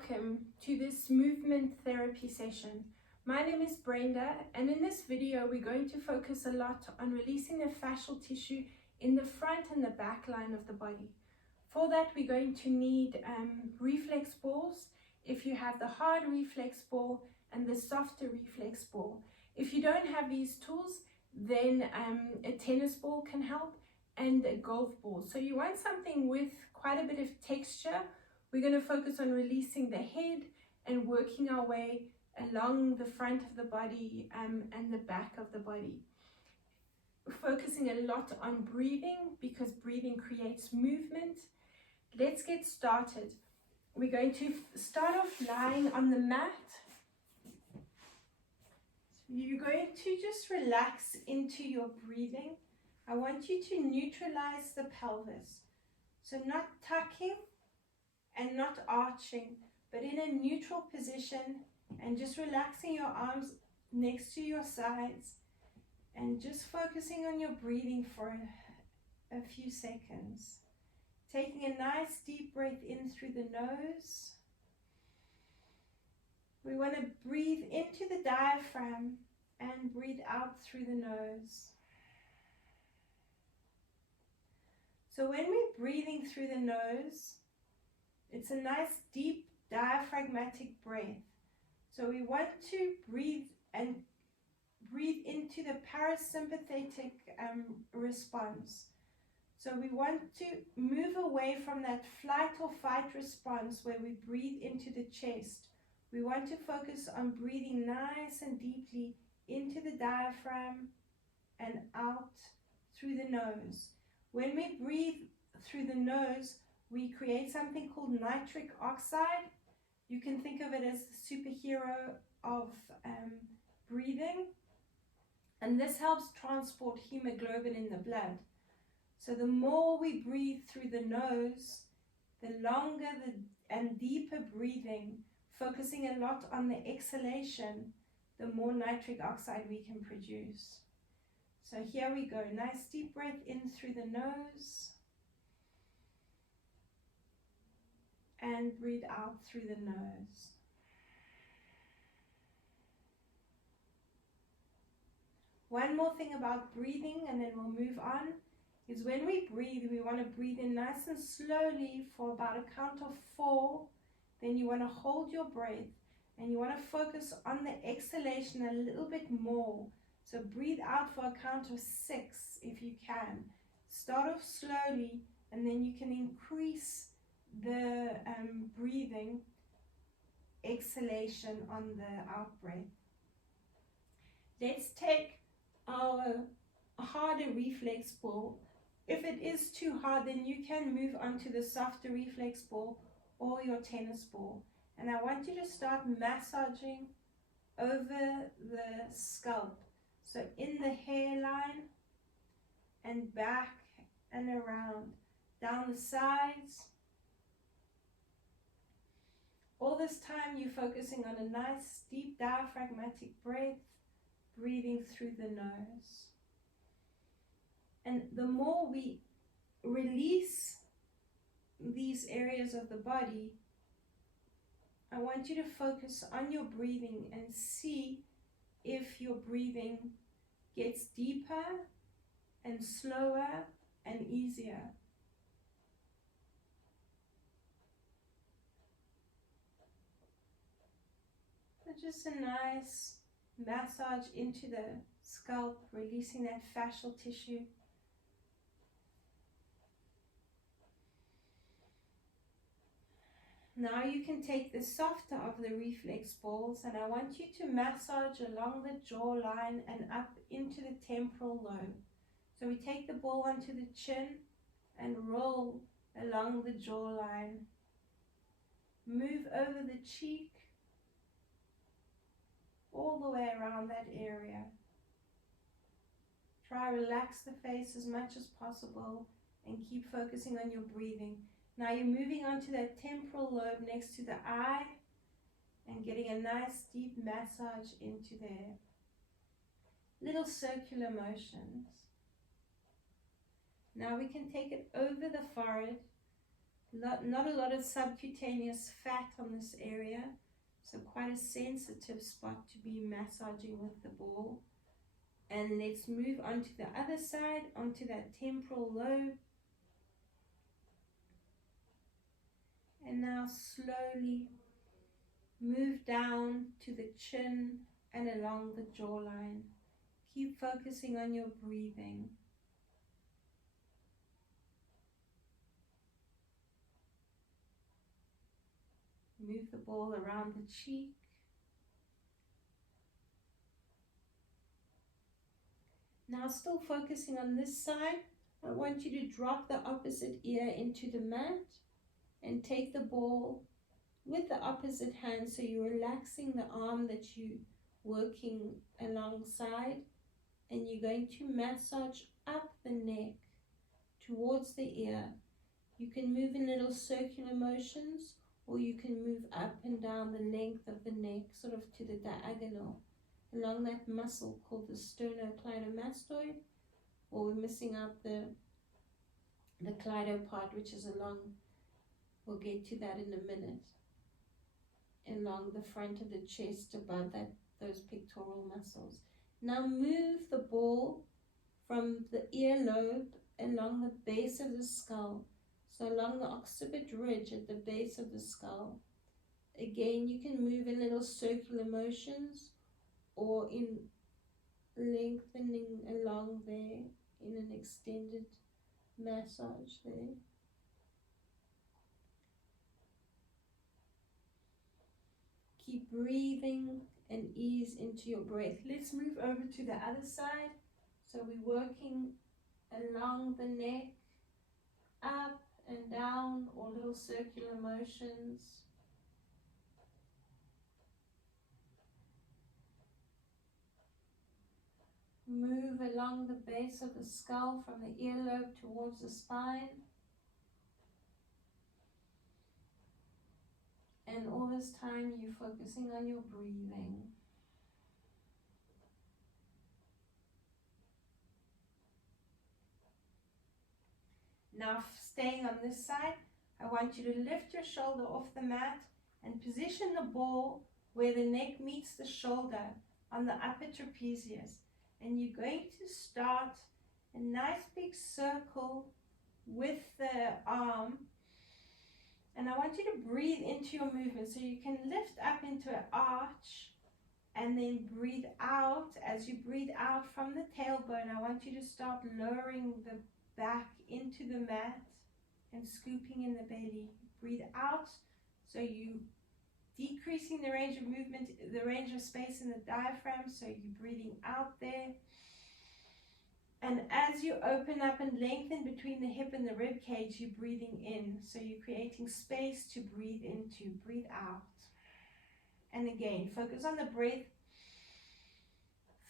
welcome to this movement therapy session. My name is Brenda, and in this video we're going to focus a lot on releasing the fascial tissue in the front and the back line of the body. For that we're going to need reflex balls, if you have the hard reflex ball and the softer reflex ball. If you don't have these tools, then a tennis ball can help and a golf ball. So you want something with quite a bit of texture. We're going to focus on releasing the head and working our way along the front of the body and the back of the body. Focusing a lot on breathing because breathing creates movement. Let's get started. We're going to start off lying on the mat. You're going to just relax into your breathing. I want you to neutralize the pelvis. So not tucking and not arching, but in a neutral position, and just relaxing your arms next to your sides and just focusing on your breathing for a few seconds. Taking a nice deep breath in through the nose. We want to breathe into the diaphragm and breathe out through the nose. So when we're breathing through the nose, it's a nice deep diaphragmatic breath. So we want to breathe into the parasympathetic response. So we want to move away from that flight or fight response where we breathe into the chest. We want to focus on breathing nice and deeply into the diaphragm and out through the nose. When we breathe through the nose, we create something called nitric oxide. You can think of it as the superhero of breathing. And this helps transport hemoglobin in the blood. So the more we breathe through the nose, the longer and deeper breathing, focusing a lot on the exhalation, the more nitric oxide we can produce. So here we go. Nice deep breath in through the nose. And breathe out through the nose. One more thing about breathing, and then we'll move on, is when we breathe, we want to breathe in nice and slowly for about a count of 4. Then you want to hold your breath, and you want to focus on the exhalation a little bit more. So breathe out for a count of 6 if you can. Start off slowly, and then you can increase the breathing exhalation on the out breath. Let's take our harder reflex ball. If it is too hard, then you can move on to the softer reflex ball or your tennis ball. And I want you to start massaging over the scalp. So in the hairline and back and around, down the sides. All this time you're focusing on a nice deep diaphragmatic breath, breathing through the nose. And the more we release these areas of the body, I want you to focus on your breathing and see if your breathing gets deeper and slower and easier. Just a nice massage into the scalp, releasing that fascial tissue. Now you can take the softer of the reflex balls, and I want you to massage along the jawline and up into the temporal lobe. So we take the ball onto the chin and roll along the jawline. Move over the cheek, all the way around that area. Try to relax the face as much as possible and keep focusing on your breathing. Now you're moving on to that temporal lobe next to the eye and getting a nice deep massage into there. Little circular motions. Now we can take it over the forehead Not a lot of subcutaneous fat on this area, so quite a sensitive spot to be massaging with the ball. And let's move on to the other side, onto that temporal lobe. And now slowly move down to the chin and along the jawline. Keep focusing on your breathing. Move the ball around the cheek. Now still focusing on this side, I want you to drop the opposite ear into the mat and take the ball with the opposite hand, so you're relaxing the arm that you're working alongside, and you're going to massage up the neck towards the ear. You can move in little circular motions, or you can move up and down the length of the neck, sort of to the diagonal, along that muscle called the sternocleidomastoid, or we're missing out the cleido part, which is along, we'll get to that in a minute, along the front of the chest above those pectoral muscles. Now move the ball from the earlobe along the base of the skull, so along the occiput ridge at the base of the skull. Again, you can move in little circular motions or in lengthening along there in an extended massage there. Keep breathing and ease into your breath. Let's move over to the other side. So we're working along the neck, up and down, or little circular motions. Move along the base of the skull from the earlobe towards the spine. And all this time you're focusing on your breathing. Now staying on this side, I want you to lift your shoulder off the mat and position the ball where the neck meets the shoulder on the upper trapezius. And you're going to start a nice big circle with the arm. And I want you to breathe into your movement, so you can lift up into an arch and then breathe out. As you breathe out from the tailbone, I want you to start lowering the back into the mat and scooping in the belly. Breathe out, so you decreasing the range of movement, the range of space in the diaphragm, so you're breathing out there. And as you open up and lengthen between the hip and the rib cage, you're breathing in. So you're creating space to breathe into. Breathe out. And again, focus on the breath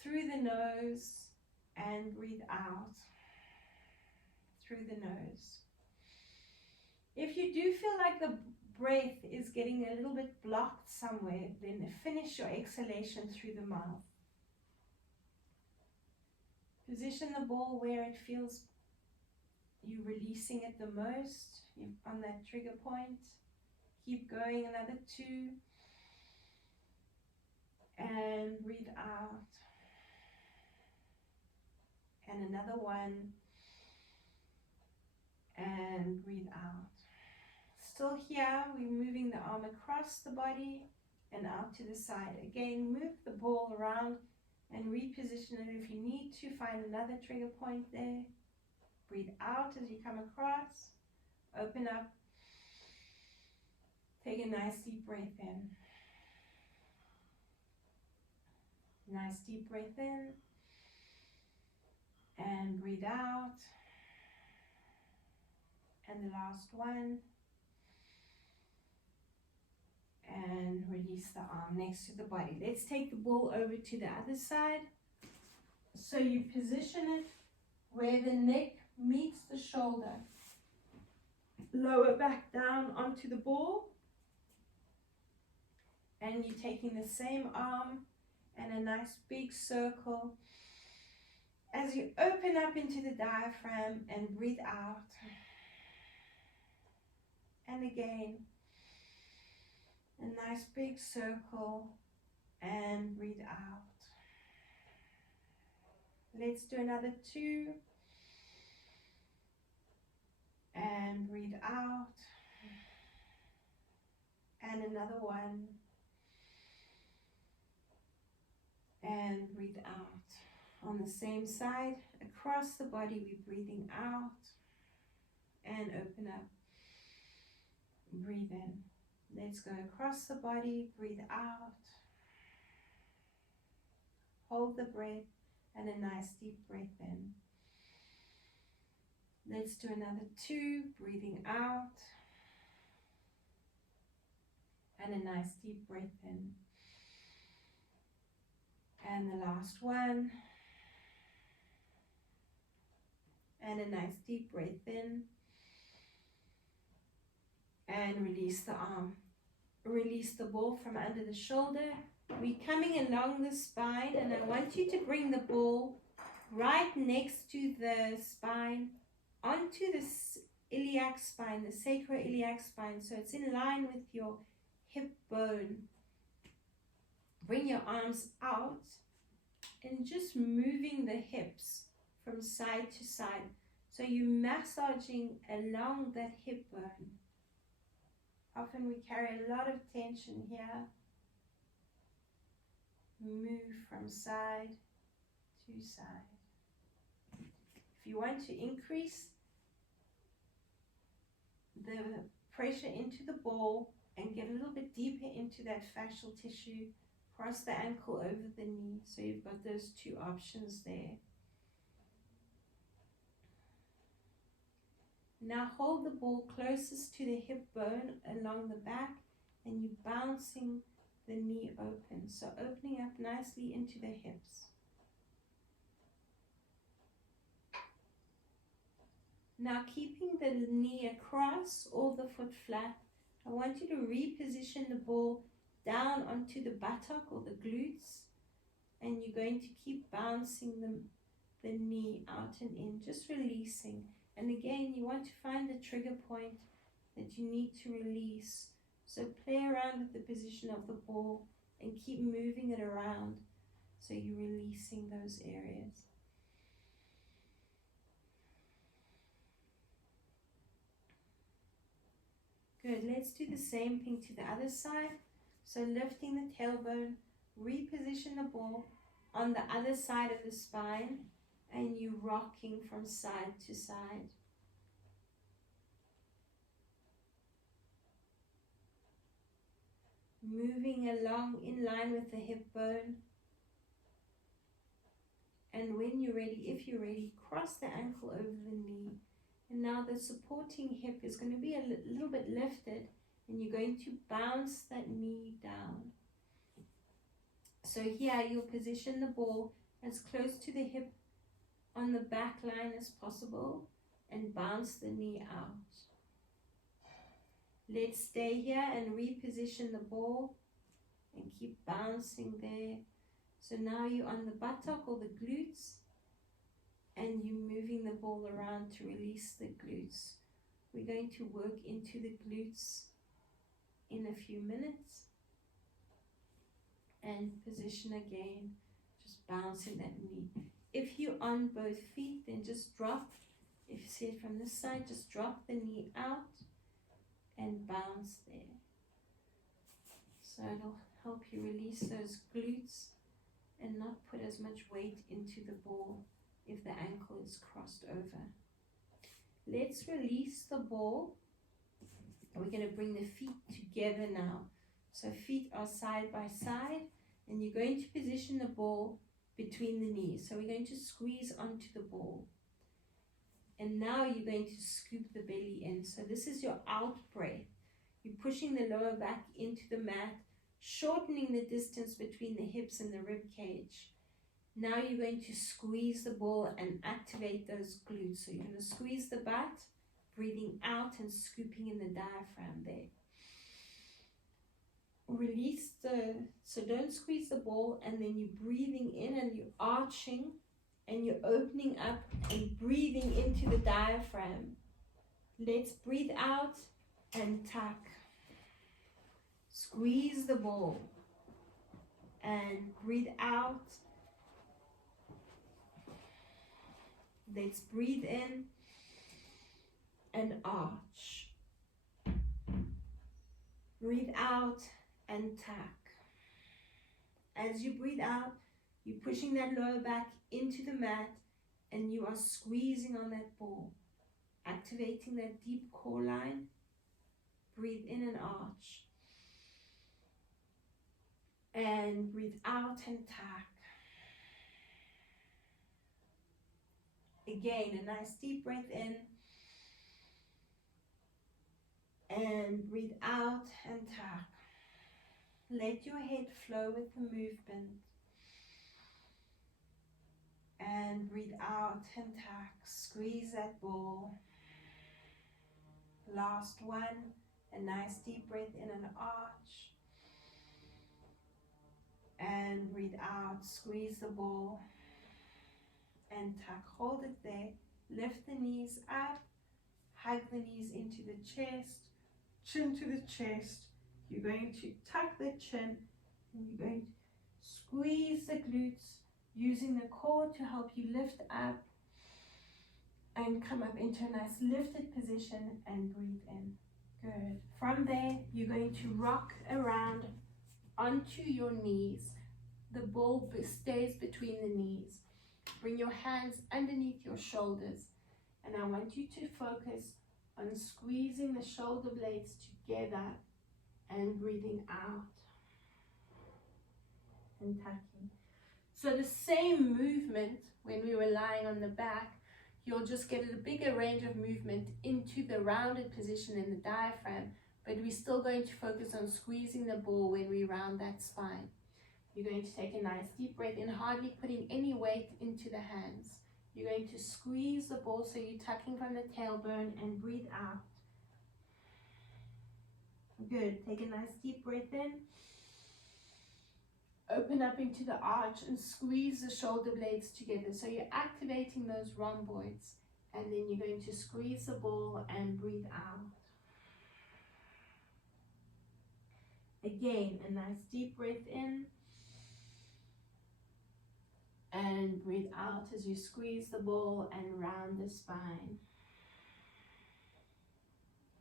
through the nose and breathe out through the nose. If you do feel like the breath is getting a little bit blocked somewhere, then finish your exhalation through the mouth. Position the ball where it feels you're releasing it the most, on that trigger point. Keep going, another 2. And breathe out. And another 1. And breathe out. Still here, we're moving the arm across the body and out to the side. Again, move the ball around and reposition it if you need to. Find another trigger point there. Breathe out as you come across. Open up. Take a nice deep breath in. Nice deep breath in. And breathe out. And the last one. And release the arm next to the body. Let's take the ball over to the other side. So you position it where the neck meets the shoulder. Lower back down onto the ball. And you're taking the same arm and a nice big circle as you open up into the diaphragm and breathe out. And again, a nice big circle, and breathe out. Let's do another 2, and breathe out, and another 1, and breathe out. On the same side, across the body, we're breathing out, and open up, breathe in. Let's go across the body, breathe out, hold the breath, and a nice deep breath in. Let's do another 2, breathing out, and a nice deep breath in. And the last 1, and a nice deep breath in, and release the arm. Release the ball from under the shoulder. We're coming along the spine, and I want you to bring the ball right next to the spine, onto the iliac spine, the sacroiliac spine, so it's in line with your hip bone. Bring your arms out and just moving the hips from side to side. So you're massaging along that hip bone. Often we carry a lot of tension here. Move from side to side. If you want to increase the pressure into the ball and get a little bit deeper into that fascial tissue, cross the ankle over the knee. So you've got those 2 options there. Now hold the ball closest to the hip bone along the back, and you're bouncing the knee open. So opening up nicely into the hips. Now keeping the knee across or the foot flat, I want you to reposition the ball down onto the buttock or the glutes, and you're going to keep bouncing the knee out and in, just releasing. And again, you want to find the trigger point that you need to release. So play around with the position of the ball and keep moving it around so you're releasing those areas. Good, let's do the same thing to the other side. So lifting the tailbone, reposition the ball on the other side of the spine, and you rocking from side to side. Moving along in line with the hip bone. And when you're ready, if you're ready, cross the ankle over the knee. And now the supporting hip is going to be a little bit lifted, and you're going to bounce that knee down. So here you'll position the ball as close to the hip on the back line as possible and bounce the knee out. Let's stay here and reposition the ball and keep bouncing there. So now you're on the buttock or the glutes, and you're moving the ball around to release the glutes. We're going to work into the glutes in a few minutes. And position again, just bouncing that knee. If you're on both feet, then just drop. If you see it from this side, just drop the knee out and bounce there. So it'll help you release those glutes and not put as much weight into the ball if the ankle is crossed over. Let's release the ball. We're going to bring the feet together now. So feet are side by side, and you're going to position the ball between the knees. So we're going to squeeze onto the ball. And now you're going to scoop the belly in. So this is your out breath. You're pushing the lower back into the mat, shortening the distance between the hips and the rib cage. Now you're going to squeeze the ball and activate those glutes. So you're going to squeeze the butt, breathing out and scooping in the diaphragm there. Release so don't squeeze the ball, and then you're breathing in and you're arching and you're opening up and breathing into the diaphragm. Let's breathe out and tuck. Squeeze the ball and breathe out. Let's breathe in and arch. Breathe out and tuck. As you breathe out, you're pushing that lower back into the mat and you are squeezing on that ball, activating that deep core line. Breathe in and arch. And breathe out and tuck. Again, a nice deep breath in. And breathe out and tuck. Let your head flow with the movement. And breathe out and tuck. Squeeze that ball. Last one. A nice deep breath in and arch. And breathe out. Squeeze the ball. And tuck. Hold it there. Lift the knees up. Hug the knees into the chest. Chin to the chest. You're going to tuck the chin. And you're going to squeeze the glutes, using the core to help you lift up and come up into a nice lifted position and breathe in. Good. From there, you're going to rock around onto your knees. The ball stays between the knees. Bring your hands underneath your shoulders. And I want you to focus on squeezing the shoulder blades together and breathing out and tucking. So the same movement when we were lying on the back, you'll just get a bigger range of movement into the rounded position in the diaphragm, but we're still going to focus on squeezing the ball when we round that spine. You're going to take a nice deep breath in, hardly putting any weight into the hands. You're going to squeeze the ball so you're tucking from the tailbone and breathe out. Good. Take a nice deep breath in. Open up into the arch and squeeze the shoulder blades together. So you're activating those rhomboids. And then you're going to squeeze the ball and breathe out. Again, a nice deep breath in. And breathe out as you squeeze the ball and round the spine.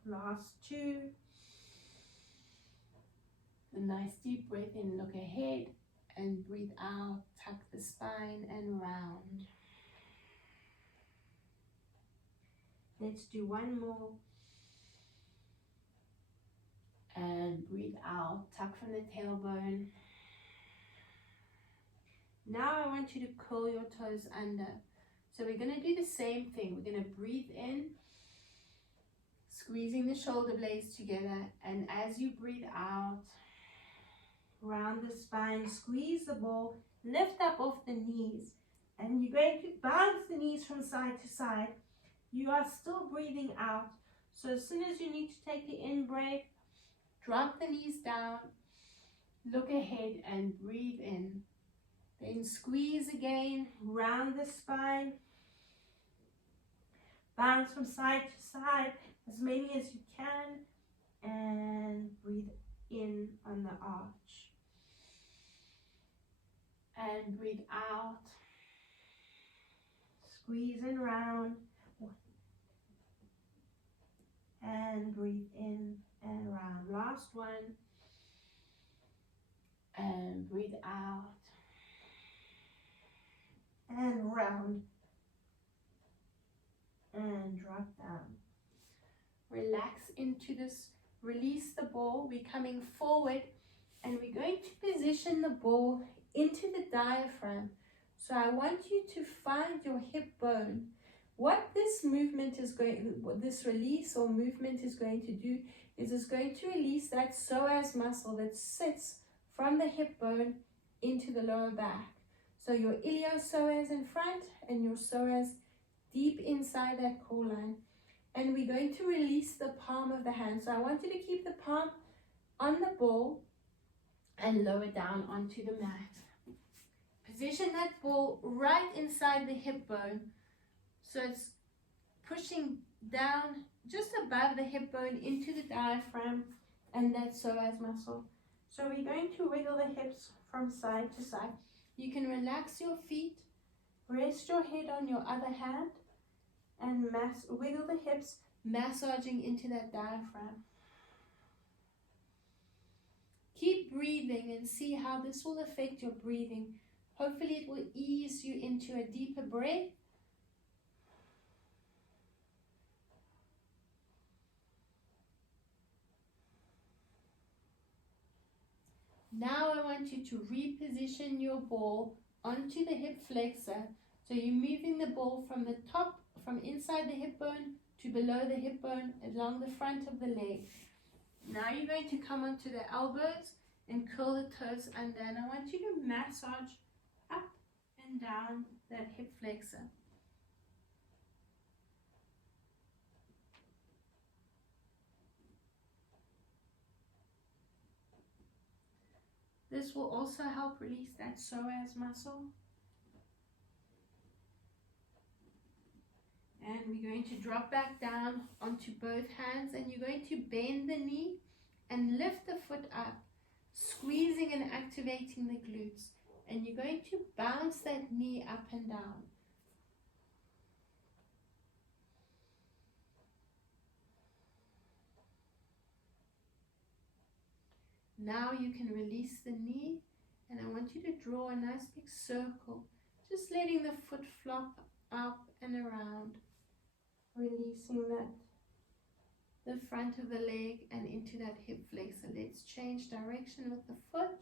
Last two. A nice deep breath in, look ahead and breathe out, tuck the spine and round. Let's do one more. And breathe out, tuck from the tailbone. Now I want you to curl your toes under. So we're going to do the same thing. We're going to breathe in, squeezing the shoulder blades together. And as you breathe out, round the spine, squeeze the ball, lift up off the knees. And you're going to bounce the knees from side to side. You are still breathing out. So as soon as you need to take the in-breath, drop the knees down, look ahead and breathe in. Then squeeze again, round the spine, bounce from side to side, as many as you can, and breathe in on the arch. And breathe out, squeeze and round, and breathe in and round. Last one, and breathe out. And round and drop down. Relax into this, release the ball. We're coming forward and we're going to position the ball into the diaphragm. So I want you to find your hip bone. What this movement is what this release or movement is going to do is it's going to release that psoas muscle that sits from the hip bone into the lower back. So your iliopsoas in front and your psoas deep inside that core line. And we're going to release the palm of the hand. So I want you to keep the palm on the ball and lower down onto the mat. Position that ball right inside the hip bone. So it's pushing down just above the hip bone into the diaphragm and that psoas muscle. So we're going to wiggle the hips from side to side. You can relax your feet, rest your head on your other hand, and wiggle the hips, massaging into that diaphragm. Keep breathing and see how this will affect your breathing. Hopefully it will ease you into a deeper breath. Now I want you to reposition your ball onto the hip flexor. So you're moving the ball from the top, from inside the hip bone to below the hip bone along the front of the leg. Now you're going to come onto the elbows and curl the toes under, and I want you to massage up and down that hip flexor. This will also help release that psoas muscle. And we're going to drop back down onto both hands, and you're going to bend the knee and lift the foot up, squeezing and activating the glutes. And you're going to bounce that knee up and down. Now you can release the knee, and I want you to draw a nice big circle, just letting the foot flop up and around, releasing the front of the leg and into that hip flexor. Let's change direction with the foot.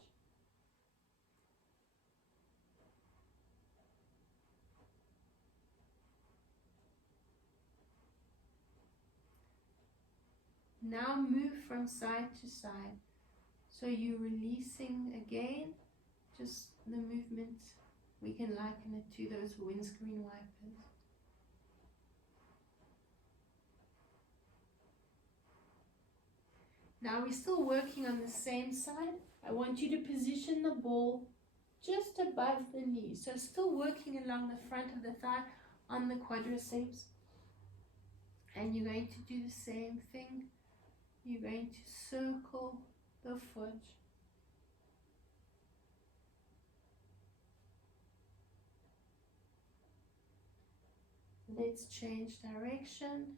Now move from side to side. So you're releasing again, just the movement. We can liken it to those windscreen wipers. Now we're still working on the same side. I want you to position the ball just above the knee. So still working along the front of the thigh on the quadriceps. And you're going to do the same thing. You're going to circle the foot. Let's change direction.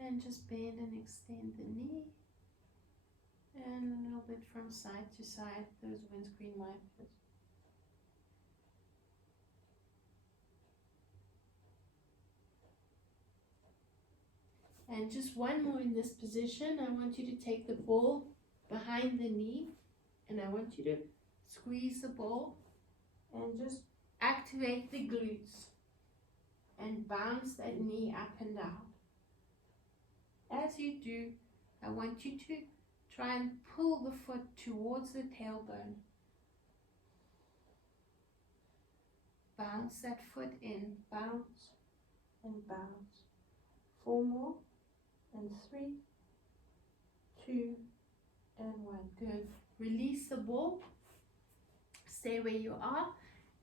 And just bend and extend the knee. And a little bit from side to side, those windscreen wipers. And just one more in this position. I want you to take the ball behind the knee, and I want you to squeeze the ball and just activate the glutes and bounce that knee up and down. As you do, I want you to try and pull the foot towards the tailbone. Bounce that foot in, bounce and bounce. 4 more. And 3, 2, and 1. Good. Release the ball. Stay where you are.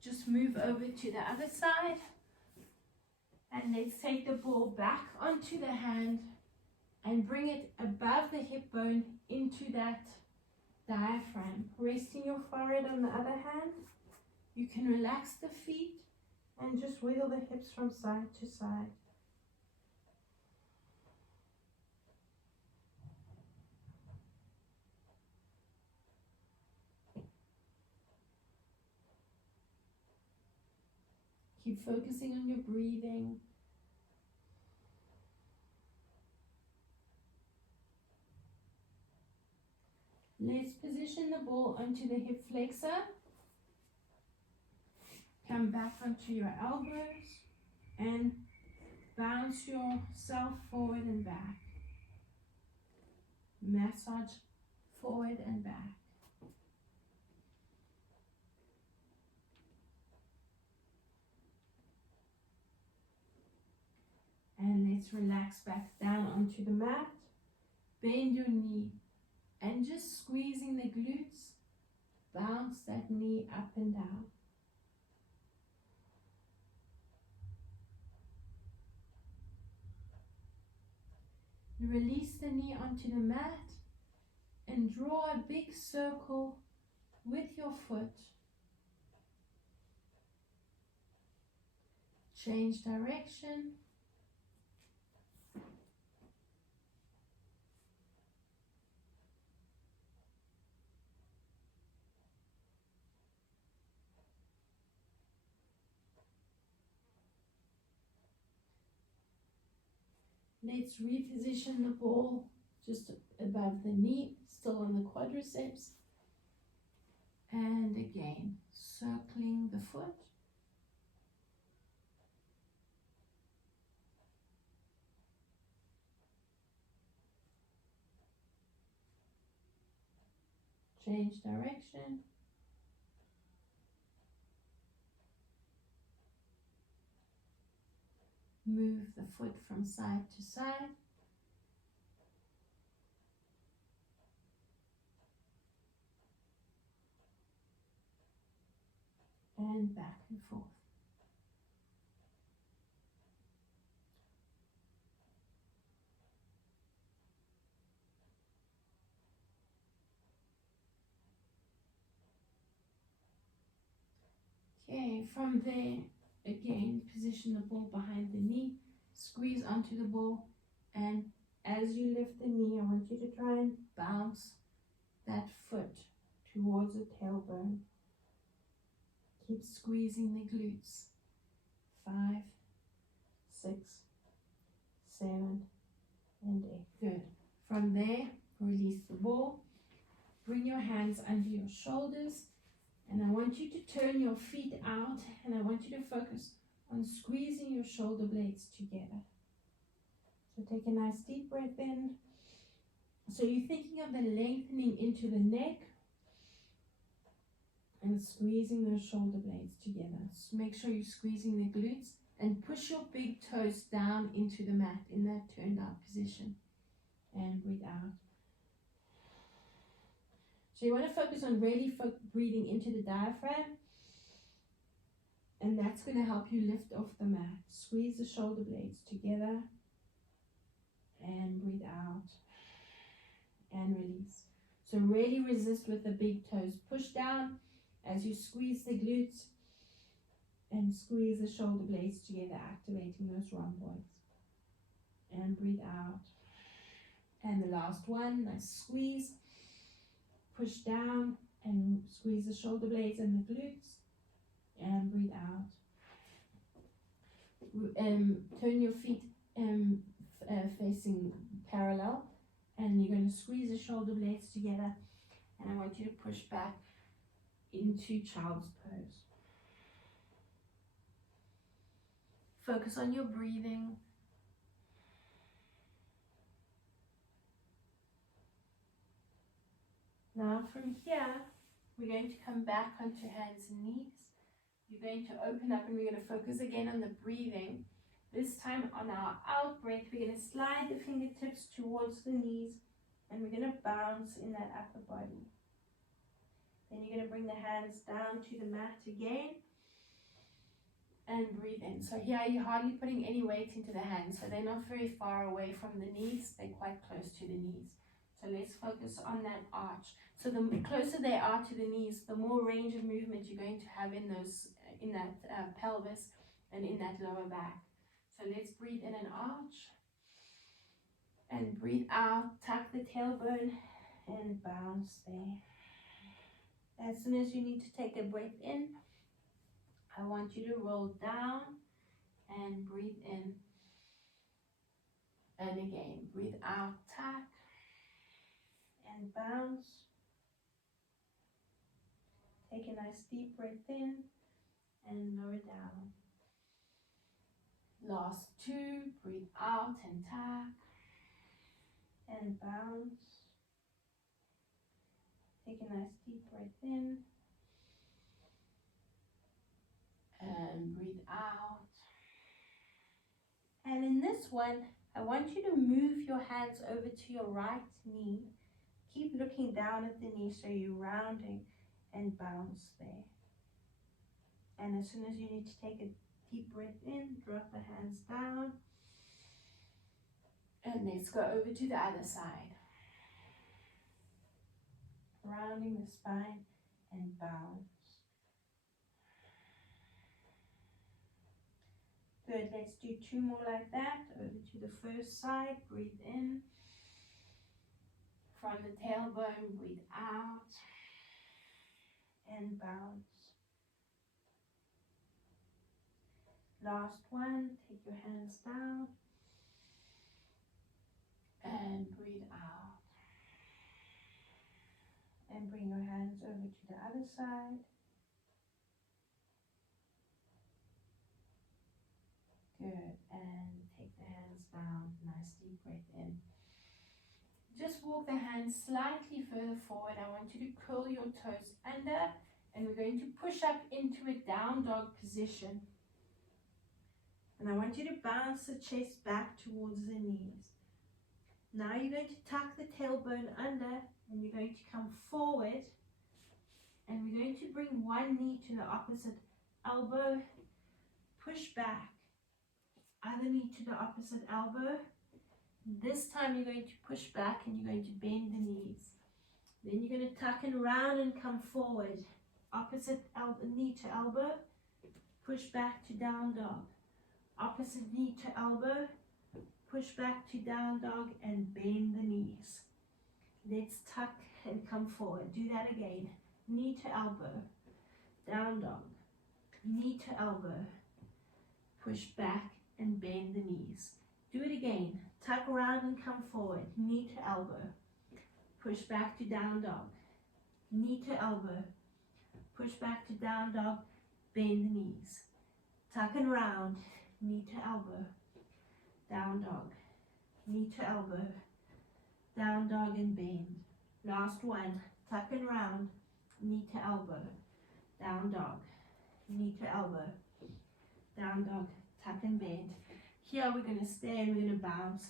Just move over to the other side. And let's take the ball back onto the hand and bring it above the hip bone into that diaphragm. Resting your forehead on the other hand. You can relax the feet and just wiggle the hips from side to side. Keep focusing on your breathing. Let's position the ball onto the hip flexor. Come back onto your elbows and bounce yourself forward and back. Massage forward and back. And let's relax back down onto the mat. Bend your knee and just squeezing the glutes, bounce that knee up and down. Release the knee onto the mat and draw a big circle with your foot. Change direction. Let's reposition the ball just above the knee, still on the quadriceps. And again, circling the foot. Change direction. Move the foot from side to side. And back and forth. Okay, from there, again, position the ball behind the knee, squeeze onto the ball, and as you lift the knee, I want you to try and bounce that foot towards the tailbone. Keep squeezing the glutes. 5, 6, 7, and 8. Good. From there, release the ball. Bring your hands under your shoulders. And I want you to turn your feet out, and I want you to focus on squeezing your shoulder blades together. So take a nice deep breath in. So you're thinking of the lengthening into the neck and squeezing those shoulder blades together. So make sure you're squeezing the glutes and push your big toes down into the mat in that turned out position. And breathe out. So you want to focus on really breathing into the diaphragm, and that's going to help you lift off the mat. Squeeze the shoulder blades together and breathe out and release. So really resist with the big toes. Push down as you squeeze the glutes and squeeze the shoulder blades together, activating those rhomboids. And breathe out. And the last one, nice squeeze. Push down and squeeze the shoulder blades and the glutes and breathe out. Turn your feet facing parallel, and you're going to squeeze the shoulder blades together, and I want you to push back into child's pose. Focus on your breathing. Now from here, we're going to come back onto hands and knees. You're going to open up and we're going to focus again on the breathing. This time on our out breath, we're going to slide the fingertips towards the knees and we're going to bounce in that upper body. Then you're going to bring the hands down to the mat again and breathe in. So here you're hardly putting any weight into the hands, so they're not very far away from the knees, they're quite close to the knees. So let's focus on that arch. So the closer they are to the knees, the more range of movement you're going to have in that pelvis and in that lower back. So let's breathe in an arch and breathe out, tuck the tailbone and bounce there. As soon as you need to take a breath in, I want you to roll down and breathe in. And again, breathe out, tuck and bounce. Take a nice deep breath in and lower down. Last two, breathe out and tuck and bounce. Take a nice deep breath in and breathe out. And in this one, I want you to move your hands over to your right knee. Keep looking down at the knee so you're rounding. and bounce there. And as soon as you need to take a deep breath in, drop the hands down. And let's go over to the other side. Rounding the spine and bounce. Good, let's do 2 more like that. Over to the first side, breathe in. From the tailbone, breathe out. And bounce. Last one, take your hands down. And breathe out. And bring your hands over to the other side. Good, and take the hands down, nice deep breath in. Just walk the hands slightly further forward. I want you to curl your toes under, and we're going to push up into a down dog position. And I want you to bounce the chest back towards the knees. Now you're going to tuck the tailbone under, and you're going to come forward, and we're going to bring one knee to the opposite elbow, push back, other knee to the opposite elbow. This time you're going to push back and you're going to bend the knees. Then you're going to tuck and round and come forward, opposite knee to elbow, push back to down dog, opposite knee to elbow, push back to down dog and bend the knees. Let's tuck and come forward. Do that again. Knee to elbow, down dog, knee to elbow, push back and bend the knees. Do it again. Tuck around and come forward. Knee to elbow. Push back to down dog. Knee to elbow. Push back to down dog. Bend the knees. Tuck and round. Knee to elbow. Down dog. Knee to elbow. Down dog and bend. Last one. Tuck and round. Knee to elbow. Down dog. Knee to elbow. Down dog. Tuck and bend. Here we're going to stay and we're going to bounce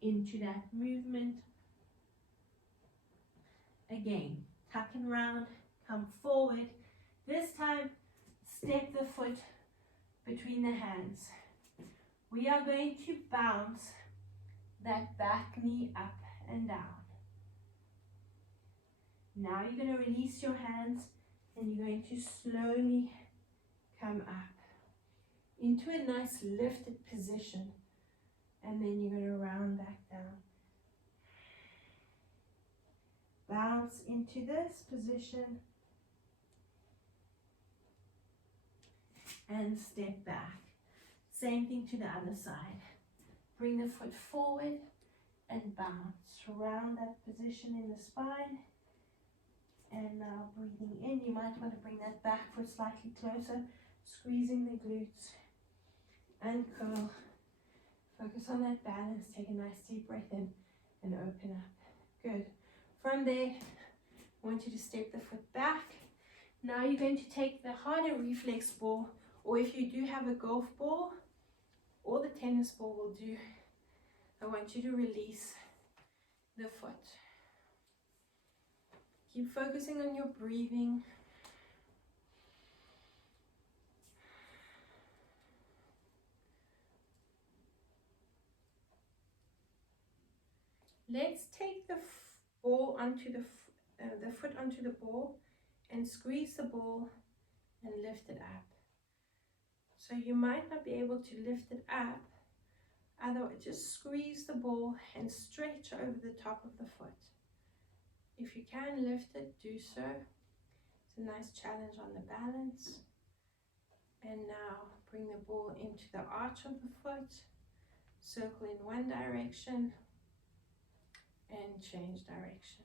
into that movement. Again, tuck and round, come forward. This time, step the foot between the hands. We are going to bounce that back knee up and down. Now you're going to release your hands and you're going to slowly come up into a nice lifted position, and then you're going to round back down. Bounce into this position and step back. Same thing to the other side. Bring the foot forward and bounce. Round that position in the spine. And now breathing in, you might want to bring that back foot slightly closer, squeezing the glutes. And curl. Focus on that balance. Take a nice deep breath in and open up. Good. From there, I want you to step the foot back. Now you're going to take the harder reflex ball, or if you do have a golf ball or the tennis ball will do. I want you to release the foot. Keep focusing on your breathing. Let's take the ball onto the foot onto the ball and squeeze the ball and lift it up. So you might not be able to lift it up. Otherwise, just squeeze the ball and stretch over the top of the foot. If you can lift it, do so. It's a nice challenge on the balance. And now bring the ball into the arch of the foot. Circle in one direction. And change direction.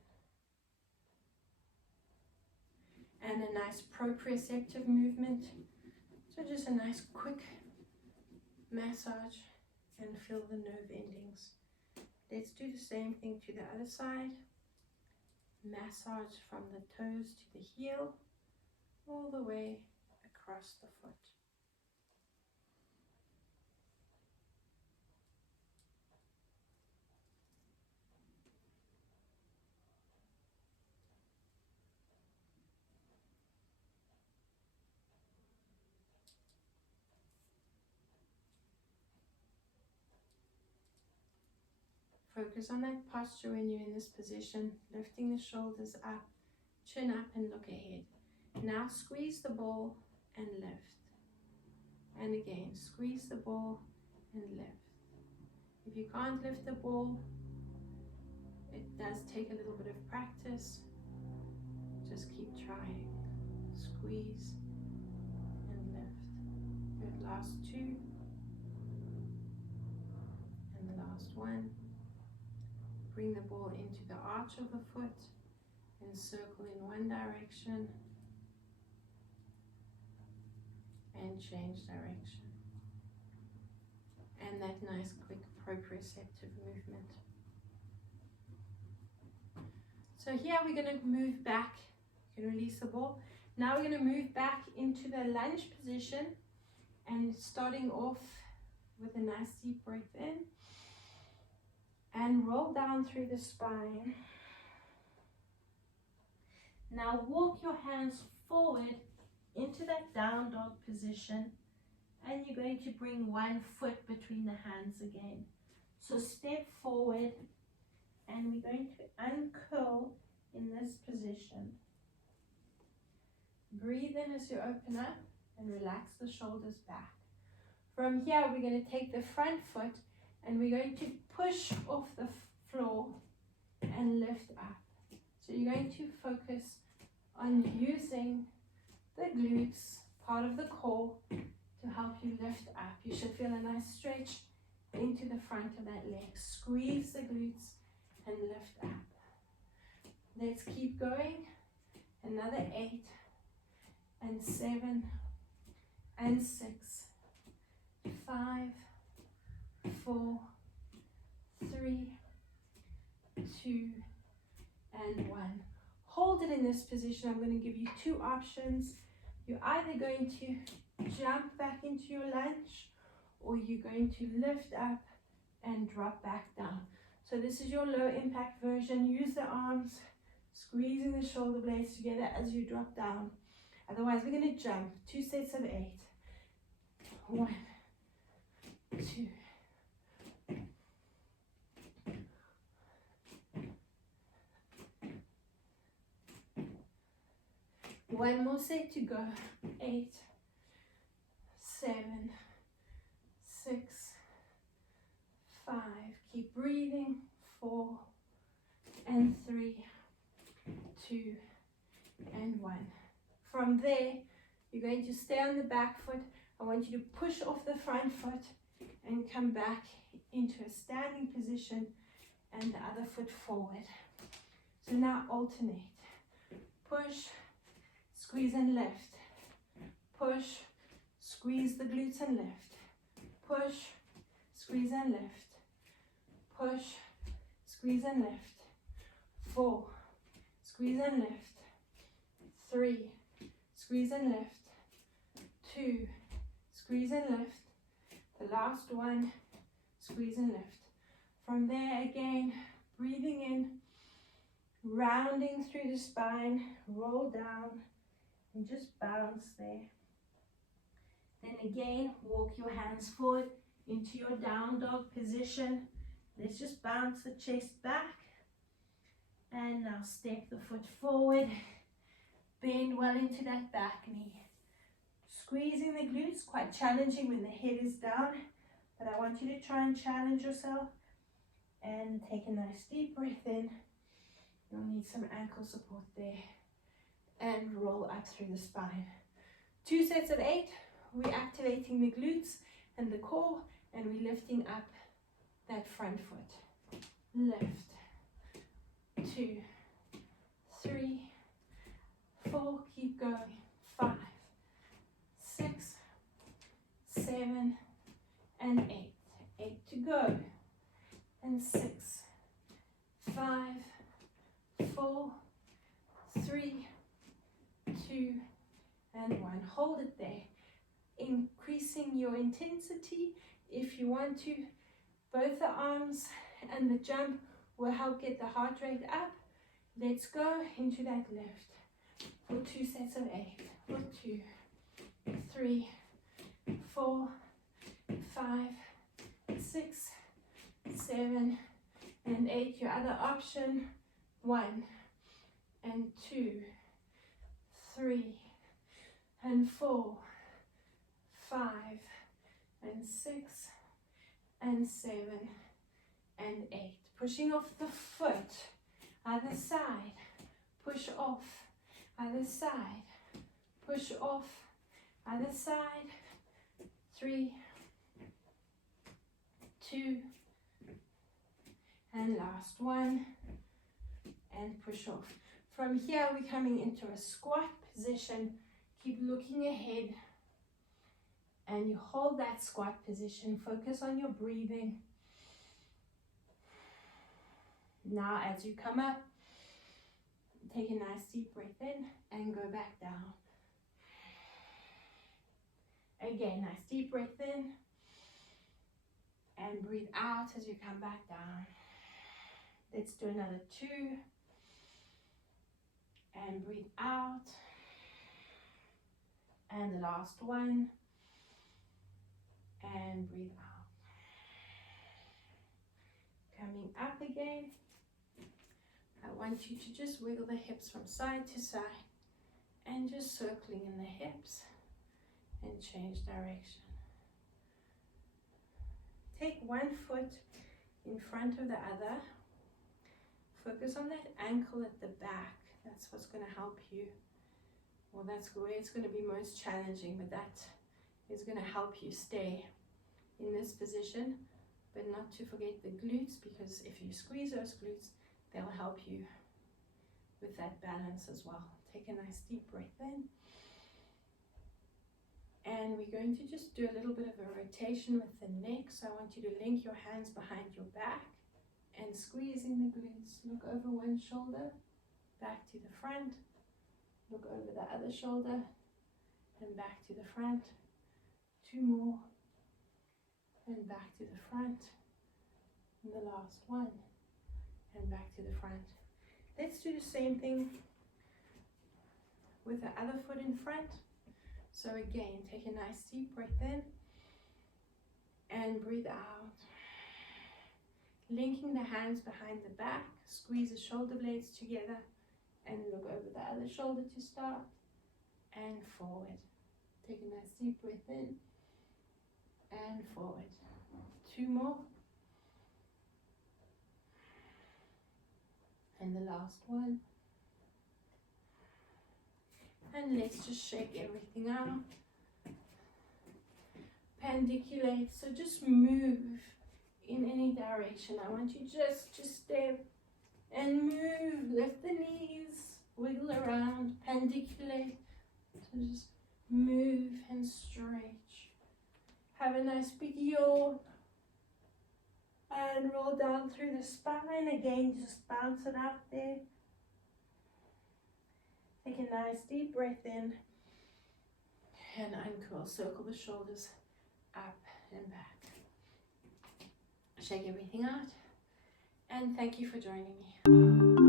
And a nice proprioceptive movement. So just a nice quick massage and feel the nerve endings. Let's do the same thing to the other side. Massage from the toes to the heel, all the way across the foot. Focus on that posture when you're in this position, lifting the shoulders up, chin up and look ahead. Now squeeze the ball and lift. And again, squeeze the ball and lift. If you can't lift the ball, it does take a little bit of practice. Just keep trying. Squeeze and lift. Good, last two. And the last one. Bring the ball into the arch of the foot and circle in one direction and change direction. And that nice quick proprioceptive movement. So here we're going to move back. You can release the ball. Now we're going to move back into the lunge position and starting off with a nice deep breath in and roll down through the spine. Now walk your hands forward into that down dog position, and you're going to bring one foot between the hands again. So step forward and we're going to uncurl in this position. Breathe in as you open up and relax the shoulders back. From here we're going to take the front foot and we're going to push off the floor and lift up. So you're going to focus on using the glutes, part of the core, to help you lift up. You should feel a nice stretch into the front of that leg. Squeeze the glutes and lift up. Let's keep going. Another 8 and 7 and 6, 5, 4, 3, 2, and 1. Hold it in this position. I'm going to give you two options. You're either going to jump back into your lunge, or you're going to lift up and drop back down. So this is your low impact version. Use the arms, squeezing the shoulder blades together as you drop down. Otherwise, we're going to jump. 2 sets of 8. 1, 2. One more set to go. 8, 7, 6, 5. Keep breathing. 4 and 3, 2 and 1. From there, you're going to stay on the back foot. I want you to push off the front foot and come back into a standing position and the other foot forward. So now alternate. Push, squeeze and lift. Push, squeeze the glutes and lift. Push, squeeze and lift. Push, squeeze and lift. 4, squeeze and lift. 3, squeeze and lift. 2, squeeze and lift. The last one, squeeze and lift. From there again, breathing in, rounding through the spine, roll down and just bounce there. Then again, walk your hands forward into your down dog position. Let's just bounce the chest back. And now step the foot forward. Bend well into that back knee. Squeezing the glutes, quite challenging when the head is down. But I want you to try and challenge yourself. And take a nice deep breath in. You'll need some ankle support there. And roll up through the spine. 2 sets of 8. We're activating the glutes and the core, and we're lifting up that front foot. Lift. 2, 3, 4. Keep going. 5, 6, 7, and 8. 8 to go. And 6, 5, 4, 3, 2, and 1. Hold it there. Increasing your intensity if you want to. Both the arms and the jump will help get the heart rate up. Let's go into that lift for 2 sets of 8. For 2, 3, 4, 5, 6, 7, and 8. Your other option, 1 and 2, 3 and 4, 5 and 6 and 7 and 8. Pushing off the foot, other side, push off, other side, push off, other side, 3, 2, and last one, and push off. From here, we're coming into a squat position. Keep looking ahead, and you hold that squat position. Focus on your breathing. Now, as you come up, take a nice deep breath in and go back down. Again, nice deep breath in and breathe out as you come back down. Let's do another 2 and breathe out, and the last one and breathe out. Coming up again, I want you to just wiggle the hips from side to side and just circling in the hips and change direction. Take one foot in front of the other. Focus on that ankle at the back. That's what's going to help you. Well, that's where it's going to be most challenging, but that is going to help you stay in this position, but not to forget the glutes, because if you squeeze those glutes, they'll help you with that balance as well. Take a nice deep breath in. And we're going to just do a little bit of a rotation with the neck. So I want you to link your hands behind your back and squeeze in the glutes. Look over one shoulder, back to the front. Look over the other shoulder and back to the front. 2 more and back to the front. And the last one and back to the front. Let's do the same thing with the other foot in front. So again, take a nice deep breath in and breathe out. Linking the hands behind the back, squeeze the shoulder blades together and look over the other shoulder to start and forward. Take a nice deep breath in and forward. 2 more. And the last one. And let's just shake everything out. Pandiculate, so just move in any direction. I want you just to step and move. Lift the knees, wiggle around, pandiculate. So just move and stretch. Have a nice big yawn. And roll down through the spine. Again, just bounce it up there. Take a nice deep breath in and uncurl. Circle the shoulders up and back. Shake everything out. And thank you for joining me.